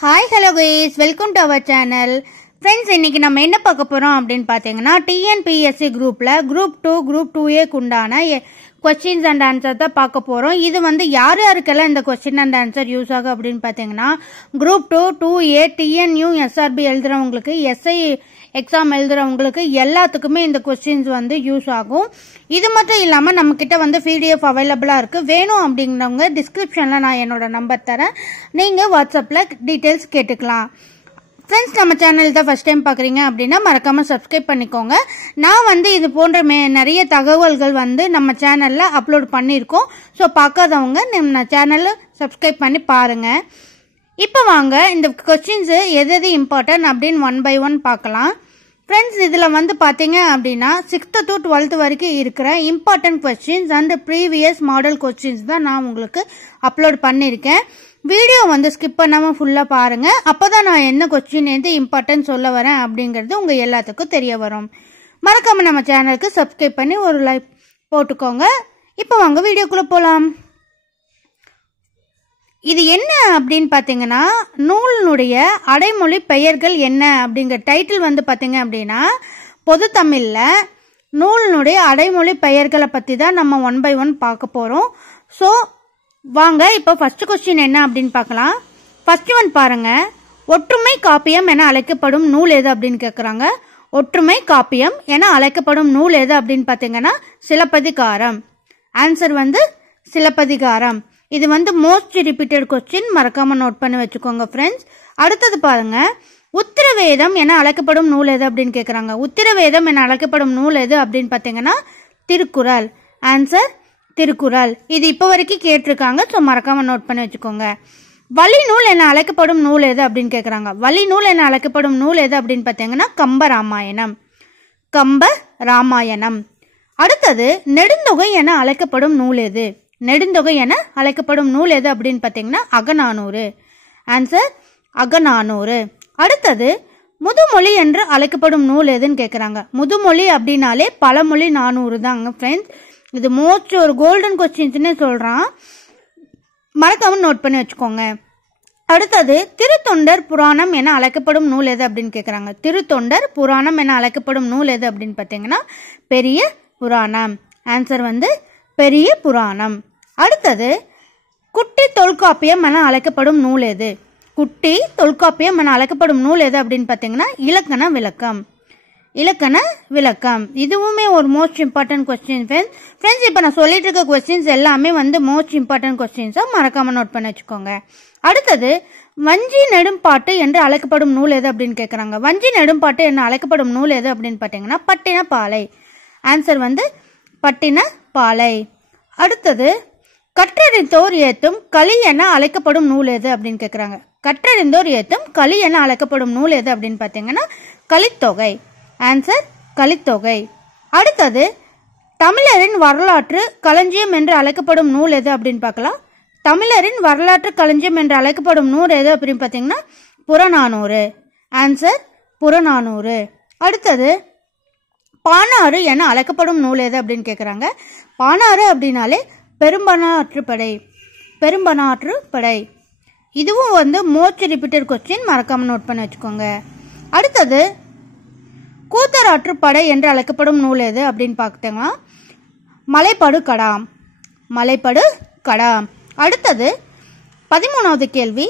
Hi, hello guys, welcome to our channel. Friends, இன்னைக்கு நம்ம என்ன பார்க்க போறோம் அப்படினு பாத்தீங்கன்னா TNPSC குரூப்ல group 2 group 2A குண்டான questions and answers தான் பார்க்க போறோம். இது வந்து யார் யாருக்கெல்லாம் இந்த question and answer யூஸ் ஆகும் அப்படினு பாத்தீங்கன்னா group 2 2A TNU SRB எழுதுறவங்களுக்கு SI எக்ஸாம் எழுதுறவங்களுக்கு எல்லாத்துக்குமே இந்த क्वेश्चंस வந்து யூஸ் ஆகும். இது மட்டும் இல்லாம நம்ம கிட்ட வந்து PDF அவைலபிளா இருக்கு. வேணும் அப்படிங்கறவங்க டிஸ்கிரிப்ஷன்ல நான் என்னோட நம்பர் தரேன். நீங்க வாட்ஸ்அப்ல டீடைல்ஸ் கேட்டுக்கலாம். ஃப்ரெண்ட்ஸ், நம்ம சேனல் தான் ஃபர்ஸ்ட் டைம் பாக்குறீங்க அப்படின்னா மறக்காம சப்ஸ்கிரைப் பண்ணிக்கோங்க. நான் வந்து இது போன்ற நிறைய தகவல்கள் வந்து நம்ம சேனல்ல அப்லோட் பண்ணிருக்கோம். சோ பார்க்காதவங்க நம்ம சேனல்ல சப்ஸ்கிரைப் பண்ணி பாருங்க. இப்போ வாங்க இந்த क्वेश्चंस எது இம்பார்ட்டன்ட் அப்படினு ஒன் பை ஒன் பார்க்கலாம். ஃப்ரெண்ட்ஸ், இதுல வந்து பாத்தீங்க அப்படின்னா 6th to 12th வரைக்கும் இருக்கிற important questions and previous model questions தான் நான் உங்களுக்கு அப்லோட் பண்ணிருக்கேன். வீடியோ வந்து ஸ்கிப் பண்ணாம ஃபுல்லா பாருங்க. அப்பதான் நான் என்ன क्वेश्चन எது இம்பார்ட்டன்ட் சொல்ல வரேன் அப்படிங்கிறது உங்க எல்லாத்துக்கும் தெரிய வரும். மறக்காம நம்ம சேனலுக்கு சப்ஸ்கிரைப் பண்ணி ஒரு லைக் போட்டுக்கோங்க. இப்போ வாங்க வீடியோக்குள்ள போலாம். இது என்ன அப்படின்னு பாத்தீங்கன்னா நூலினுடைய அடைமொழி பெயர்கள் என்ன அப்படிங்கிற டைட்டில் வந்து பாத்தீங்க அப்படின்னா பொது தமிழ்ல நூலினுடைய அடைமொழி பெயர்களை பத்தி தான் நம்ம ஒன் பை ஒன் பார்க்க போறோம். சோ வாங்க இப்போ ஃபர்ஸ்ட் क्वेश्चन என்ன அப்படின்னு பார்க்கலாம். ஃபர்ஸ்ட் ஒன் பாருங்க. ஒற்றுமை காப்பியம் என அழைக்கப்படும் நூல் எது அப்படின்னு கேக்குறாங்க. ஒற்றுமை காப்பியம் என அழைக்கப்படும் நூல் எது அப்படின்னு பாத்தீங்கன்னா சிலப்பதிகாரம். ஆன்சர் வந்து சிலப்பதிகாரம். இது வந்து மோஸ்ட் ரிப்பீட்டட் क्वेश्चन, மறக்காம நோட் பண்ணி வச்சுக்கோங்க ஃப்ரெண்ட்ஸ். அடுத்தது பாருங்க. உத்திரவேதம் என அழைக்கப்படும் நூல் எது அப்படின்னு கேக்குறாங்க. உத்திரவேதம் என அழைக்கப்படும் நூல் எது அப்படின்னு பாத்தீங்கன்னா திருக்குறள். ஆன்சர் திருக்குறள். இது இப்ப வரைக்கும் கேட்டிருக்காங்க. சோ மறக்காம நோட் பண்ணி வச்சுக்கோங்க. வழி நூல் என அழைக்கப்படும் நூல் எது அப்படின்னு கேக்குறாங்க. வழி நூல் என அழைக்கப்படும் நூல் எது அப்படின்னு பாத்தீங்கன்னா கம்ப ராமாயணம். கம்ப ராமாயணம். அடுத்தது நெடுந்தொகை என அழைக்கப்படும் நூல் எது. நெடுந்தொகை என அழைக்கப்படும் நூல் எது அப்படின்னு பாத்தீங்கன்னா அகநானூறு. ஆன்சர் அகநானூறு. அடுத்தது முதுமொழி என்று அழைக்கப்படும் நூல் எதுன்னு கேக்குறாங்க. முதுமொழி அப்படின்னாலே பழமொழி 400 தாங்க ஃப்ரெண்ட்ஸ். இது மோஸ்ட் ஒரு கோல்டன் क्वेश्चंसனே சொல்றான். மறக்காம நோட் பண்ணி வச்சுக்கோங்க. அடுத்தது திருத்தொண்டர் புராணம் என அழைக்கப்படும் நூல் எது அப்படின்னு கேக்குறாங்க. திருத்தொண்டர் புராணம் என அழைக்கப்படும் நூல் எது அப்படின்னு பாத்தீங்கன்னா பெரிய புராணம். ஆன்சர் வந்து பெரிய புராணம். அடுத்தது குட்டி தொல்காப்பியம் என அழைக்கப்படும் நூல் எது. குட்டி தொல்காப்பியம் என அழைக்கப்படும் நூல் எது அப்படின்னு பாத்தீங்கன்னா இலக்கண விளக்கம். இலக்கண விளக்கம். இதுவுமே ஒரு மோஸ்ட் இம்பார்ட்டன்ட் क्वेश्चन ஃப்ரெண்ட்ஸ். இப்ப நான் சொல்லிட்டு இருக்க क्वेश्चंस எல்லாமே வந்து மோஸ்ட் இம்பார்ட்டன்ட் क्वेश्चंस. மறக்காம நோட் பண்ணி வச்சுக்கோங்க. அடுத்தது வஞ்சி நெடும்பாட்டு என்று அழைக்கப்படும் நூல் எது அப்படின்னு கேக்குறாங்க. வஞ்சி நெடும்பாட்டு என்று அழைக்கப்படும் நூல் எது அப்படின்னு பாத்தீங்கன்னா பட்டினப்பாலை. ஆன்சர் வந்து பட்டினப்பாலை. அடுத்தது கற்றறிந்தோர் ஏத்தும் களி என அழைக்கப்படும் நூல் எது அப்படின்னு கேக்குறாங்க. கற்றறிந்தோர் ஏத்தும் களி என அழைக்கப்படும் நூல் எது அப்படின்னு பாத்தீங்கன்னா கலித்தொகை. ஆன்சர் கலித்தொகை. அடுத்தது தமிழரின் வரலாற்று களஞ்சியம் என்று அழைக்கப்படும் நூல் எது அப்படின்னு பார்க்கலாம். தமிழரின் வரலாற்று களஞ்சியம் என்று அழைக்கப்படும் நூல் எது அப்படின்னு பாத்தீங்கன்னா புறநானூறு. ஆன்சர் புறநானூறு. அடுத்தது பானாறு என அழைக்கப்படும் நூல் எது அப்படின்னு கேக்குறாங்க. பானாறு அப்படின்னாலே பெரும்பனாற்றுப்படை. பெரும்பனாற்றுப்படை. இதுவும் வந்து மோஸ்ட் ரிப்பீட்டட் क्वेश्चन, மறக்காம நோட் பண்ணி வச்சுக்கோங்க. அடுத்தது கூத்தராற்றுப்படை என்று அழைக்கப்படும் நூல் எது அப்படின்னு பார்த்தீங்கன்னா மலைப்படு கடாம். மலைப்படு கடாம். அடுத்தது 13வது கேள்வி.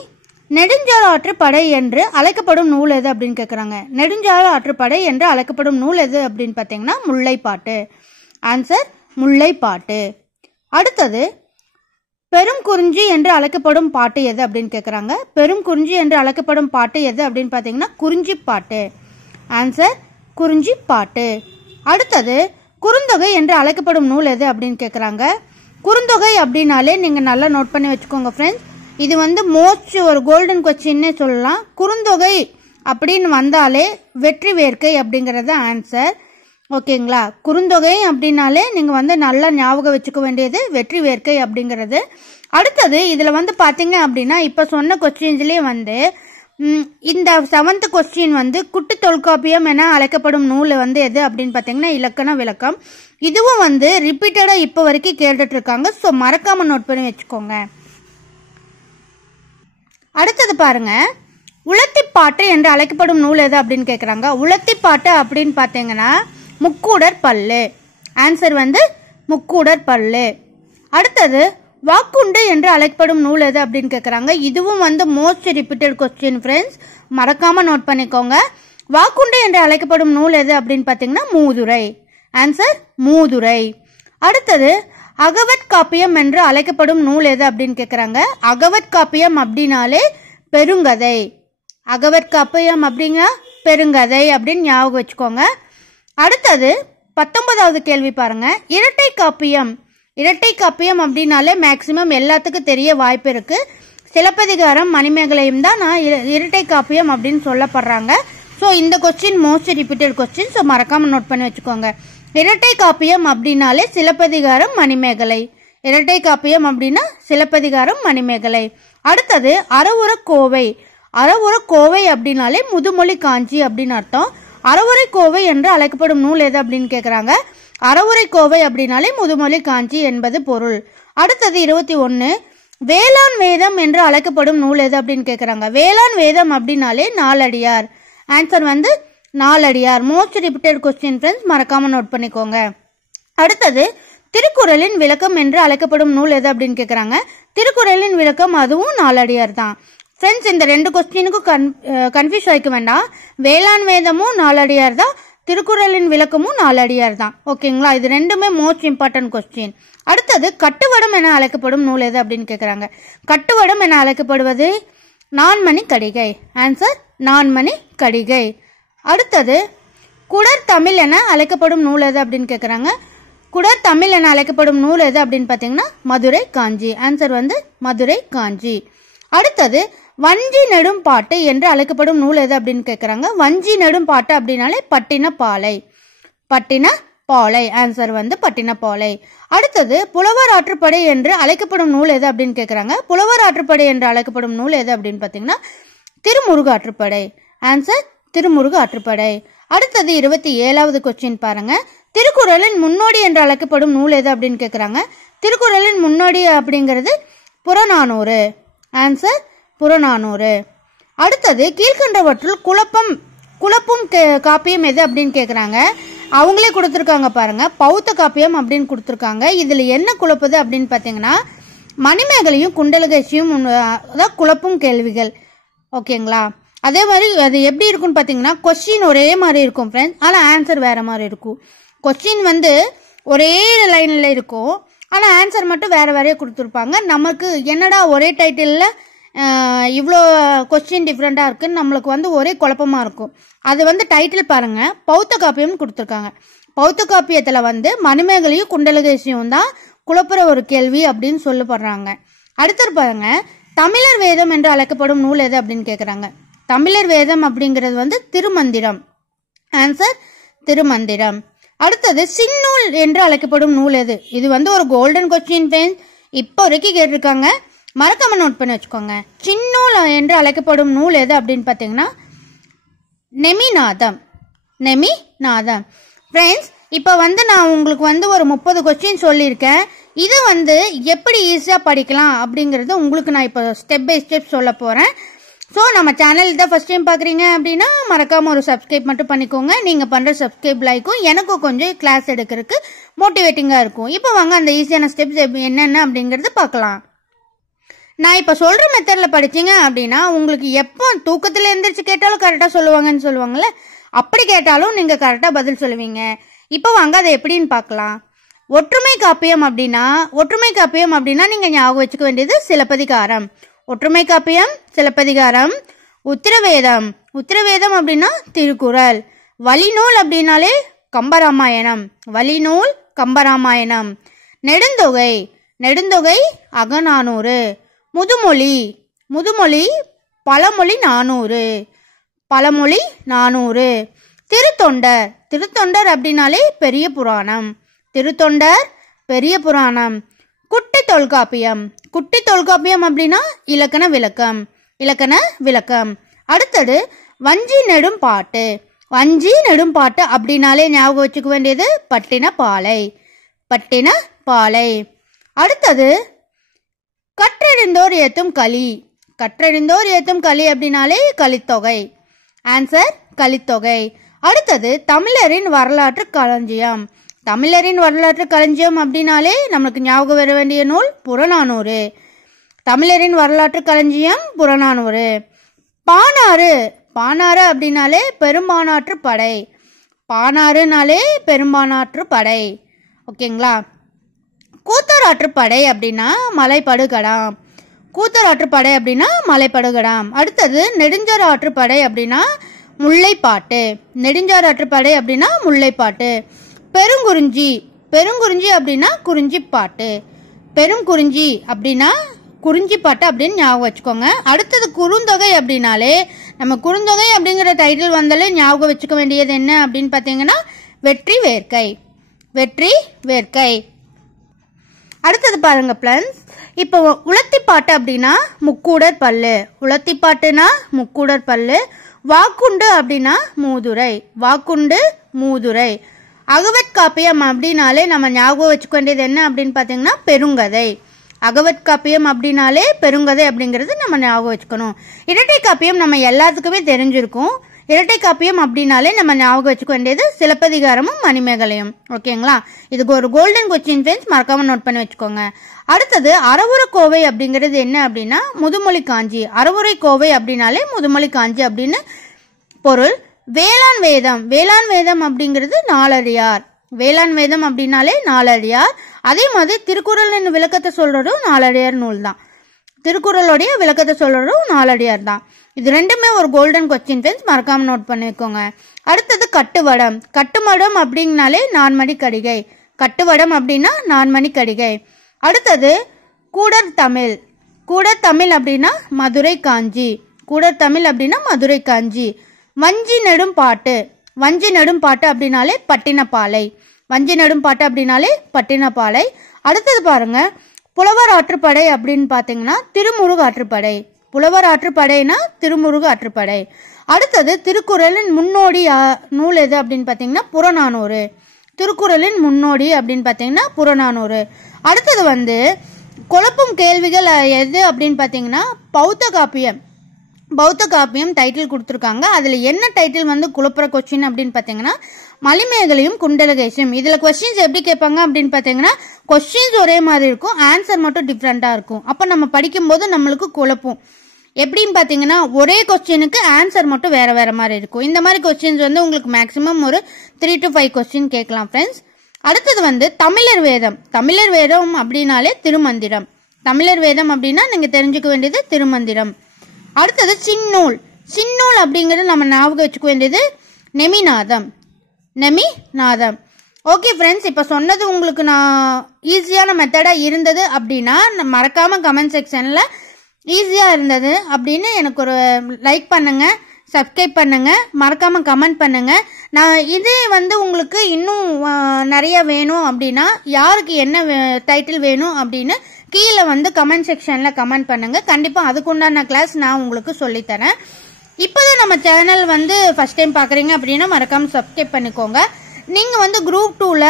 நெடுஞ்சாறு ஆற்றுப்படை என்று அழைக்கப்படும் நூல் எது அப்படின்னு கேக்குறாங்க. நெடுஞ்சாறு ஆற்றுப்படை என்று அழைக்கப்படும் நூல் எது அப்படின்னு பாத்தீங்கன்னா முல்லைப்பாட்டு. ஆன்சர் முல்லைப்பாட்டு. அடுத்தது பெரும் குறிஞ்சி என்று அழைக்கப்படும் பாட்டு எது அப்படின்னு கேக்குறாங்க. பெரும் குறிஞ்சி என்று அழைக்கப்படும் பாட்டு எது அப்படின்னு பாத்தீங்கன்னா குறிஞ்சி பாட்டு. ஆன்சர் குறிஞ்சி பாட்டு. அடுத்தது குறுந்தொகை என்று அழைக்கப்படும் நூல் எது அப்படின்னு கேக்குறாங்க. குறுந்தொகை அப்படின்னாலே நீங்க நல்லா நோட் பண்ணி வச்சுக்கோங்க ஃப்ரெண்ட்ஸ். இது வந்து மோஸ்ட் ஒரு கோல்டன் क्वेश्चन சொல்லலாம். குறுந்தொகை அப்படின்னு வந்தாலே வெற்றி வேர்க்கை அப்படிங்கறது ஆன்சர். ஓகேங்களா. குறுந்தொகை அப்படின்னாலே நீங்க வந்து நல்லா ஞாபகம் வச்சுக்க வேண்டியது வெற்றி வேர்க்கை அப்படிங்கறது. அடுத்தது இதுல வந்து பாத்தீங்க அப்படின்னா இப்ப சொன்ன क्वेश्चंसலயே வந்து இந்த 7th क्वेश्चन வந்து குட்டி தொல்காப்பியம் என அழைக்கப்படும் நூல் வந்து எது அப்படின்னு பாத்தீங்கன்னா இலக்கண விளக்கம். இதுவும் வந்து ரிப்பீட்டடா இப்ப வரைக்கும் கேட்டுட்டு இருக்காங்க. சோ மறக்காம நோட் பண்ணி வச்சுக்கோங்க. அடுத்தது பாருங்க. உலத்திப்பாட்டு என்று அழைக்கப்படும் நூல் எது அப்படின்னு கேட்குறாங்க. உலத்திப்பாட்டு அப்படின்னு பார்த்தீங்கன்னா முக்கூடர் பல்லு. ஆன்சர் வந்து முக்கூடர் பல்லு. அடுத்தது வாக்குண்டு என்று அழைக்கப்படும் நூல் எது அப்படின்னு கேட்குறாங்க. இதுவும் வந்து மோஸ்ட் ரிப்பீட்டட் கொஸ்டின் ஃப்ரெண்ட்ஸ், மறக்காம நோட் பண்ணிக்கோங்க. வாக்குண்டு என்று அழைக்கப்படும் நூல் எது அப்படின்னு பார்த்தீங்கன்னா மூதுரை. ஆன்சர் மூதுரை. அடுத்தது அகவட் காப்பியம் என்று அழைக்கப்படும் நூல் எது அப்படின்னு கேட்குறாங்க. அகவட் காப்பியம் அப்படின்னாலே பெருங்கதை. அகவட் காப்பியம் அப்படிங்க பெருங்கதை அப்படின்னு ஞாபகம் வச்சுக்கோங்க. அடுத்தது 19வது கேள்வி பாருங்க. இரட்டை காப்பியம். இரட்டை காப்பியம் அப்படின்னாலே மேக்சிமம் எல்லாத்துக்கும் தெரிய வாய்ப்பு இருக்கு. சிலப்பதிகாரம் மணிமேகலையும் தான் நான் இரட்டை காப்பியம் அப்படின்னு சொல்லப்படுறாங்க. ஸோ இந்த question most repeated question, so மறக்காம நோட் பண்ணி வச்சுக்கோங்க. இரட்டை காப்பியம் அப்படின்னாலே சிலப்பதிகாரம் மணிமேகலை. இரட்டை காப்பியம் அப்படின்னா சிலப்பதிகாரம் மணிமேகலை. அடுத்தது அறவுர கோவை. அறவுர கோவை அப்படின்னாலே முதுமொழி காஞ்சி அப்படின்னு அர்த்தம். அறவுரை கோவை என்று அழைக்கப்படும் நூல் எது அப்படின்னு கேட்குறாங்க. அறவுரை கோவை அப்படின்னாலே முதுமொழி காஞ்சி என்பது பொருள். அடுத்தது 21 வேளாண் வேதம் என்று அழைக்கப்படும் நூல் எது அப்படின்னு கேட்குறாங்க. வேளாண் வேதம் அப்படின்னாலே நாலடியார். ஆன்சர் வந்து Naladiyar. Most repeated question friends, மறக்காம நோட் பண்ணிக்கோங்க. அடுத்தது திருக்குறளின் விளக்கம் என்று அழைக்கப்படும் நூல் எது அப்படின்னு கேட்குறாங்க. திருக்குறளின் விளக்கம் அதுவும் நாலடியார் தான். ஃப்ரெண்ட்ஸ், இந்த 2 கொஸ்டினுக்கும் கன்ஃபியூஸ் ஆகிக்க வேண்டாம். வேளாண் வேதமும் நாலடியார் தான், திருக்குறளின் விளக்கமும் நாலடியார் தான். ஓகேங்களா? இது ரெண்டுமே மோஸ்ட் இம்பார்ட்டன்ட் கொஸ்டின். அடுத்தது கட்டுவடம் என அழைக்கப்படும் நூல் எது அப்படின்னு கேட்குறாங்க. கட்டுவடம் என அழைக்கப்படுவது நான்மணி கடிகை. ஆன்சர் நான்மணி கடிகை. அடுத்தது குடர் தமிழ் என அழைக்கப்படும் நூல் எது அப்படின்னு கேட்குறாங்க. குடர் தமிழ் என அழைக்கப்படும் நூல் எது அப்படின்னு பார்த்தீங்கன்னா மதுரை காஞ்சி. ஆன்சர் வந்து மதுரை காஞ்சி. அடுத்தது வஞ்சி நெடும் பாட்டு என்று அழைக்கப்படும் நூல் எது அப்படின்னு கேட்குறாங்க. வஞ்சி நெடும் பாட்டு அப்படின்னாலே பட்டினப்பாலை. பட்டினப்பாலை. ஆன்சர் வந்து பட்டினப்பாலை. அடுத்தது புலவர் ஆற்றுப்படை என்று அழைக்கப்படும் நூல் எது அப்படின்னு கேட்குறாங்க. புலவர் ஆற்றுப்படை என்று அழைக்கப்படும் நூல் எது அப்படின்னு பார்த்தீங்கன்னா திருமுருகு ஆற்றுப்படை. ஆன்சர் திருமுருகு ஆற்றுப்படை. அடுத்தது 27வது கொஸ்டின் பாருங்க. திருக்குறளின் முன்னோடி என்று அழைக்கப்படும் நூல் எது அப்படின்னு கேட்குறாங்க. திருக்குறளின் முன்னோடி அப்படிங்கிறது புறநானூறு. ஆன்சர் புறநானூறு. அடுத்தது கீழ்கண்டவற்றுள் குழப்பும் காப்பியம் எது அப்படின்னு கேட்குறாங்க. அவங்களே கொடுத்துருக்காங்க பாருங்க. பௌத்த காப்பியம் அப்படின்னு கொடுத்துருக்காங்க. இதில் என்ன குழப்புது அப்படின்னு பார்த்தீங்கன்னா மணிமேகலையும் குண்டலகேசியும் குழப்பும் கேள்விகள். ஓகேங்களா? அதே மாதிரி அது எப்படி இருக்குன்னு பார்த்தீங்கன்னா கொஸ்டின் ஒரே மாதிரி இருக்கும் ஃப்ரெண்ட்ஸ், ஆனால் ஆன்சர் வேற மாதிரி இருக்கும். கொஸ்டின் வந்து ஒரே லைனில் இருக்கும், ஆனால் ஆன்சர் மட்டும் வேற வேறையே கொடுத்துருப்பாங்க. நமக்கு என்னடா ஒரே டைட்டிலில் இவ்வளோ கொஸ்டின் டிஃப்ரெண்ட்டாக இருக்குன்னு நம்மளுக்கு வந்து ஒரே குழப்பமாக இருக்கும். அது வந்து டைட்டில் பாருங்க, பௌத்த காப்பியம்னு கொடுத்துருக்காங்க. பௌத்த காப்பியத்தில் வந்து மணிமேகலையும் குண்டலகேசியும் தான் குழப்புற ஒரு கேள்வி அப்படின்னு சொல்லப்படுறாங்க. அடுத்தது பாருங்க, தமிழர் வேதம் என்று அழைக்கப்படும் நூல் எது அப்படின்னு கேட்குறாங்க. தமிழர் வேதம் அப்படிங்கிறது வந்து திருமந்திரம். ஆன்சர் திருமந்திரம். அடுத்தது சின்னூல் என்று அழைக்கப்படும் நூல் எது? இது வந்து ஒரு கோல்டன் கொஸ்டின் ஃப்ரெண்ட்ஸ், இப்போ வரைக்கும் கேட்டிருக்காங்க, மறக்காம நோட் பண்ணி வச்சுக்கோங்க. சின்னூல் என்று அழைக்கப்படும் நூல் எது அப்படின்னு பார்த்தீங்கன்னா நெமிநாதம். நெமிநாதம். ஃப்ரெண்ட்ஸ், இப்போ வந்து நான் உங்களுக்கு வந்து ஒரு 30 கொஸ்டின் சொல்லியிருக்கேன். இது வந்து எப்படி ஈஸியாக படிக்கலாம் அப்படிங்கிறது உங்களுக்கு நான் இப்போ ஸ்டெப் பை ஸ்டெப் சொல்ல போகிறேன். ஸோ நம்ம சேனல் தான் ஃபஸ்ட் டைம் பார்க்குறீங்க அப்படின்னா மறக்காமல் ஒரு சப்ஸ்கிரைப் மட்டும் பண்ணிக்கோங்க. நீங்கள் பண்ணுற சப்ஸ்கிரைப் லைக்கும் எனக்கும் கொஞ்சம் கிளாஸ் எடுக்கிறதுக்கு மோட்டிவேட்டிங்காக இருக்கும். இப்போ வாங்க அந்த ஈஸியான ஸ்டெப்ஸ் என்னென்ன அப்படிங்கிறது பார்க்கலாம். நான் இப்போ சொல்கிற மெத்தடில் படிச்சிங்க அப்படின்னா உங்களுக்கு எப்போ தூக்கத்தில் எழுந்திரிச்சு கேட்டாலும் கரெக்டாக சொல்லுவாங்கன்னு சொல்லுவாங்கள்ல, அப்படி கேட்டாலும் நீங்கள் கரெக்டாக பதில் சொல்லுவீங்க. இப்போ வாங்க அதை எப்படின்னு பார்க்கலாம். ஒற்றுமை காப்பியம் அப்படின்னா நீங்கள் ஞாபகம் வச்சுக்க வேண்டியது சிலப்பதிகாரம். ஒற்றுமை காப்பியம் சிலப்பதிகாரம். உத்திரவேதம் அப்படின்னா திருக்குறள். வழிநூல் அப்படின்னாலே கம்பராமாயணம். நெடுந்தொகை அகநானூறு. முதுமொழி பழமொழி 400. திருத்தொண்டர் அப்படின்னாலே பெரிய புராணம். குட்டி தொல்காப்பியம் அப்படின்னா இலக்கண விளக்கம். அடுத்தது வஞ்சி நெடும் பாட்டு அப்படின்னாலே ஞாபகம் வச்சுக்க வேண்டியது பட்டினப்பாலை. அடுத்தது கற்றறிந்தோர் ஏத்தும் களி. கற்றறிந்தோர் ஏத்தும் களி அப்படின்னாலே கலித்தொகை. ஆன்சர் கலித்தொகை. அடுத்தது தமிழரின் வரலாற்று களஞ்சியம். தமிழரின் வரலாற்று களஞ்சியம் அப்படின்னாலே நமக்கு ஞாபகம் வர வேண்டிய நூல் புறநானூறு. தமிழரின் வரலாற்று களஞ்சியம் புறநானூறு. பானாறு. பானாறு அப்படின்னாலே பெரும்பானாற்று படை. பானாறுனாலே பெரும்பானாற்று படை. ஓகேங்களா. கூத்தராற்றுப்படை அப்படின்னா மலைப்படுகடாம். கூத்தராற்றுப்படை அப்படின்னா மலைப்படுகடாம். அடுத்தது நெடுஞ்சார் ஆற்றுப்படை அப்படின்னா முல்லைப்பாட்டு. நெடுஞ்சார் ஆற்றுப்படை அப்படின்னா முல்லைப்பாட்டு. பெருங்குறிஞ்சி. பெருங்குறிஞ்சி அப்படின்னா குறிஞ்சிப்பாட்டு. பெருங்குறிஞ்சி அப்படின்னா குறிஞ்சிப்பாட்டு அப்படின்னு ஞாபகம் வச்சுக்கோங்க. அடுத்தது குறுந்தொகை அப்படின்னாலே நம்ம குறுந்தொகை அப்படிங்கிற டைட்டில் வந்தாலே ஞாபகம் வச்சுக்க வேண்டியது என்ன அப்படின்னு பார்த்தீங்கன்னா வெற்றி வேர்க்கை. வெற்றி வேர்க்கை. அடுத்தது பாருங்க ஃப்ரெண்ட்ஸ், இப்போ உலத்திப்பாட்டு அப்படின்னா முக்கூடர் பல்லு. உலத்திப்பாட்டுனா முக்கூடர் பல்லு. வாக்குண்டு அப்படின்னா மூதுரை. வாக்குண்டு மூதுரை. அகவற்காப்பியம் அப்படின்னாலே நம்ம ஞாபகம் வச்சுக்க வேண்டியது என்ன அப்படின்னு பார்த்தீங்கன்னா பெருங்கதை. அகவற்காப்பியம் அப்படின்னாலே பெருங்கதை அப்படிங்கிறது நம்ம ஞாபகம் வச்சுக்கணும். இரட்டை காப்பியம் நம்ம எல்லாத்துக்குமே தெரிஞ்சிருக்கும். இரட்டை காப்பியம் அப்படின்னாலே நம்ம ஞாபகம் வச்சுக்க வேண்டியது சிலப்பதிகாரமும் மணிமேகலையும். ஓகேங்களா. இதுக்கு ஒரு கோல்டன் கொஸ்டின் ஃப்ரெண்ட்ஸ், மறக்காம நோட் பண்ணி வச்சுக்கோங்க. அடுத்தது அறவுரை கோவை அப்படிங்கிறது என்ன அப்படின்னா முதுமொழி காஞ்சி. அறவுரை கோவை அப்படின்னாலே முதுமொழி காஞ்சி அப்படின்னு பொருள். வேளாண் வேதம். வேளாண் வேதம் அப்படிங்கிறது நாலடியார். வேளாண் வேதம் அப்படின்னாலே நாலடியார். அதே மாதிரி திருக்குறளின் விளக்கத்தை சொல்றதும் நாலடியார் நூல் தான். திருக்குறளுடைய விளக்கத்தை சொல்றதும் நாலடியார் தான். இது ரெண்டுமே ஒரு கோல்டன் கொஸ்டின் ஃப்ரெண்ட்ஸ், மறக்காம நோட் பண்ணிக்கோங்க. அடுத்தது கட்டுவடம். கட்டுமடம் அப்படின்னாலே நான்மணி கடிகை. கட்டுவடம் அப்படின்னா நான்மணி கடிகை. அடுத்தது கூடர் தமிழ். கூடர் தமிழ் அப்படின்னா மதுரை காஞ்சி. கூடர் தமிழ் அப்படின்னா மதுரை காஞ்சி. வஞ்சி நெடும் பாட்டு. வஞ்சி நெடும் பாட்டு அப்படின்னாலே பட்டினப்பாலை. வஞ்சி நெடும் பாட்டு அப்படின்னாலே பட்டினப்பாலை. அடுத்தது பாருங்க, புலவர் ஆற்றுப்படை அப்படின்னு பாத்தீங்கன்னா திருமுருகு ஆற்றுப்படை. புலவர் ஆற்றுப்படைனா திருமுருகு ஆற்றுப்படை. அடுத்தது திருக்குறளின் முன்னோடி நூல் எது அப்படின்னு பாத்தீங்கன்னா புறநானூறு. திருக்குறளின் முன்னோடி அப்படின்னு பாத்தீங்கன்னா புறநானூறு. அடுத்தது குழப்பும் கேள்விகள் எது அப்படின்னு பாத்தீங்கன்னா பௌத்த காப்பியம். பௌத்த காப்பியம் டைட்டில் கொடுத்துருக்காங்க. அதுல என்ன டைட்டில் குழப்புற கொஸ்டின் அப்படின்னு பாத்தீங்கன்னா மணிமேகலையும் குண்டலகேசியும். இதுல கொஸ்டின்ஸ் எப்படி கேட்பாங்க அப்படின்னு பாத்தீங்கன்னா கொஸ்டின்ஸ் ஒரே மாதிரி இருக்கும், ஆன்சர் மட்டும் டிஃப்ரெண்டா இருக்கும். அப்ப நம்ம படிக்கும் போது நம்மளுக்கு குழப்பம். எப்படின்னு பாத்தீங்கன்னா ஒரே கொஸ்டினுக்கு ஆன்சர் மட்டும் வேற வேற மாதிரி இருக்கும். இந்த மாதிரி கொஸ்டின்ஸ் உங்களுக்கு மேக்சிமம் ஒரு 3 to 5 கொஸ்டின் கேட்கலாம் ஃப்ரெண்ட்ஸ். அடுத்தது தமிழர் வேதம். தமிழர் வேதம் அப்படின்னாலே திருமந்திரம். தமிழர் வேதம் அப்படின்னா நீங்க தெரிஞ்சுக்க வேண்டியது திருமந்திரம். அடுத்தது சின்னூல். சின்னூல் அப்படிங்கிறது நம்ம ஞாபகம் வச்சுக்க வேண்டியது நெமிநாதம். நெமிநாதம். ஓகே ஃப்ரெண்ட்ஸ், இப்போ சொன்னது உங்களுக்கு நான் ஈஸியான மெத்தடா இருந்தது அப்படின்னா மறக்காம கமெண்ட் செக்ஷன்ல ஈஸியா இருந்தது அப்படின்னு எனக்கு ஒரு லைக் பண்ணுங்க, சப்ஸ்கிரைப் பண்ணுங்க, மறக்காம கமெண்ட் பண்ணுங்க. நான் இது உங்களுக்கு இன்னும் நிறைய வேணும் அப்படின்னா யாருக்கு என்ன டைட்டில் வேணும் அப்படின்னு கீழே கமெண்ட் செக்ஷன்ல கமெண்ட் பண்ணுங்க. கண்டிப்பா அதுக்குண்டான கிளாஸ் நான் உங்களுக்கு சொல்லித்தரேன். இப்போதான் நம்ம சேனல் ஃபர்ஸ்ட் டைம் பாக்குறீங்க அப்படின்னா மறக்காம சப்ஸ்கிரைப் பண்ணிக்கோங்க. நீங்க குரூப் 2ல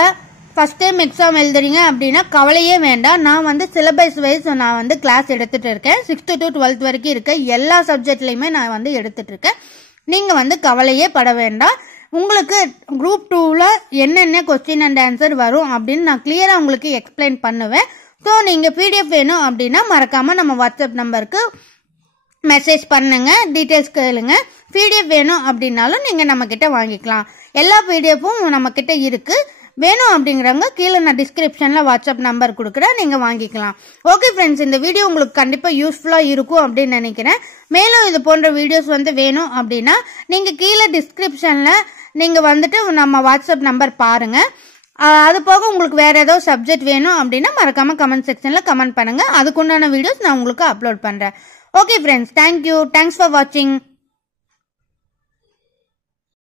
ஃபர்ஸ்ட் டைம் எக்ஸாம் எழுதுறீங்க அப்படின்னா கவலையே வேண்டாம். நான் சிலபஸ் வைஸ் நான் கிளாஸ் எடுத்துட்டு இருக்கேன். 6th to 12th வரைக்கும் இருக்க எல்லா சப்ஜெக்ட்லயுமே நான் எடுத்துட்டு இருக்கேன். நீங்க கவலையே பட வேண்டாம். உங்களுக்கு குரூப் 2ல என்னென்ன கொஸ்டின் அண்ட் ஆன்சர் வரும் அப்படின்னு நான் கிளியரா உங்களுக்கு எக்ஸ்பிளைன் பண்ணுவேன். ஸோ நீங்க PDF வேணும் அப்படின்னா மறக்காம நம்ம வாட்ஸ்அப் நம்பருக்கு மெசேஜ் பண்ணுங்க, டீடைல்ஸ் கேளுங்க. PDF வேணும் அப்படின்னாலும் நீங்க நம்ம கிட்ட வாங்கிக்கலாம். எல்லா PDFும் நம்ம கிட்ட இருக்கு. வேணும் அப்படிங்கிறவங்க கீழே நான் டிஸ்கிரிப்ஷன்ல வாட்ஸ்அப் நம்பர் கொடுக்குறேன், நீங்க வாங்கிக்கலாம். ஓகே ஃப்ரெண்ட்ஸ், இந்த வீடியோ உங்களுக்கு கண்டிப்பா யூஸ்ஃபுல்லா இருக்கும் அப்படின்னு நினைக்கிறேன். மேலும் இது போன்ற வீடியோஸ் வேணும் அப்படின்னா நீங்க கீழே டிஸ்கிரிப்ஷன்ல நீங்க நம்ம வாட்ஸ்அப் நம்பர் பாருங்க. அது போக உங்களுக்கு வேற ஏதோ சப்ஜெக்ட் வேணும் அப்படின்னா மறக்காம கமெண்ட் செக்ஷன்ல கமெண்ட் பண்ணுங்க. அதுக்குண்டான வீடியோஸ் நான் உங்களுக்கு அப்லோட் பண்றேன். Okay friends, thank you. Thanks for வாட்சிங்.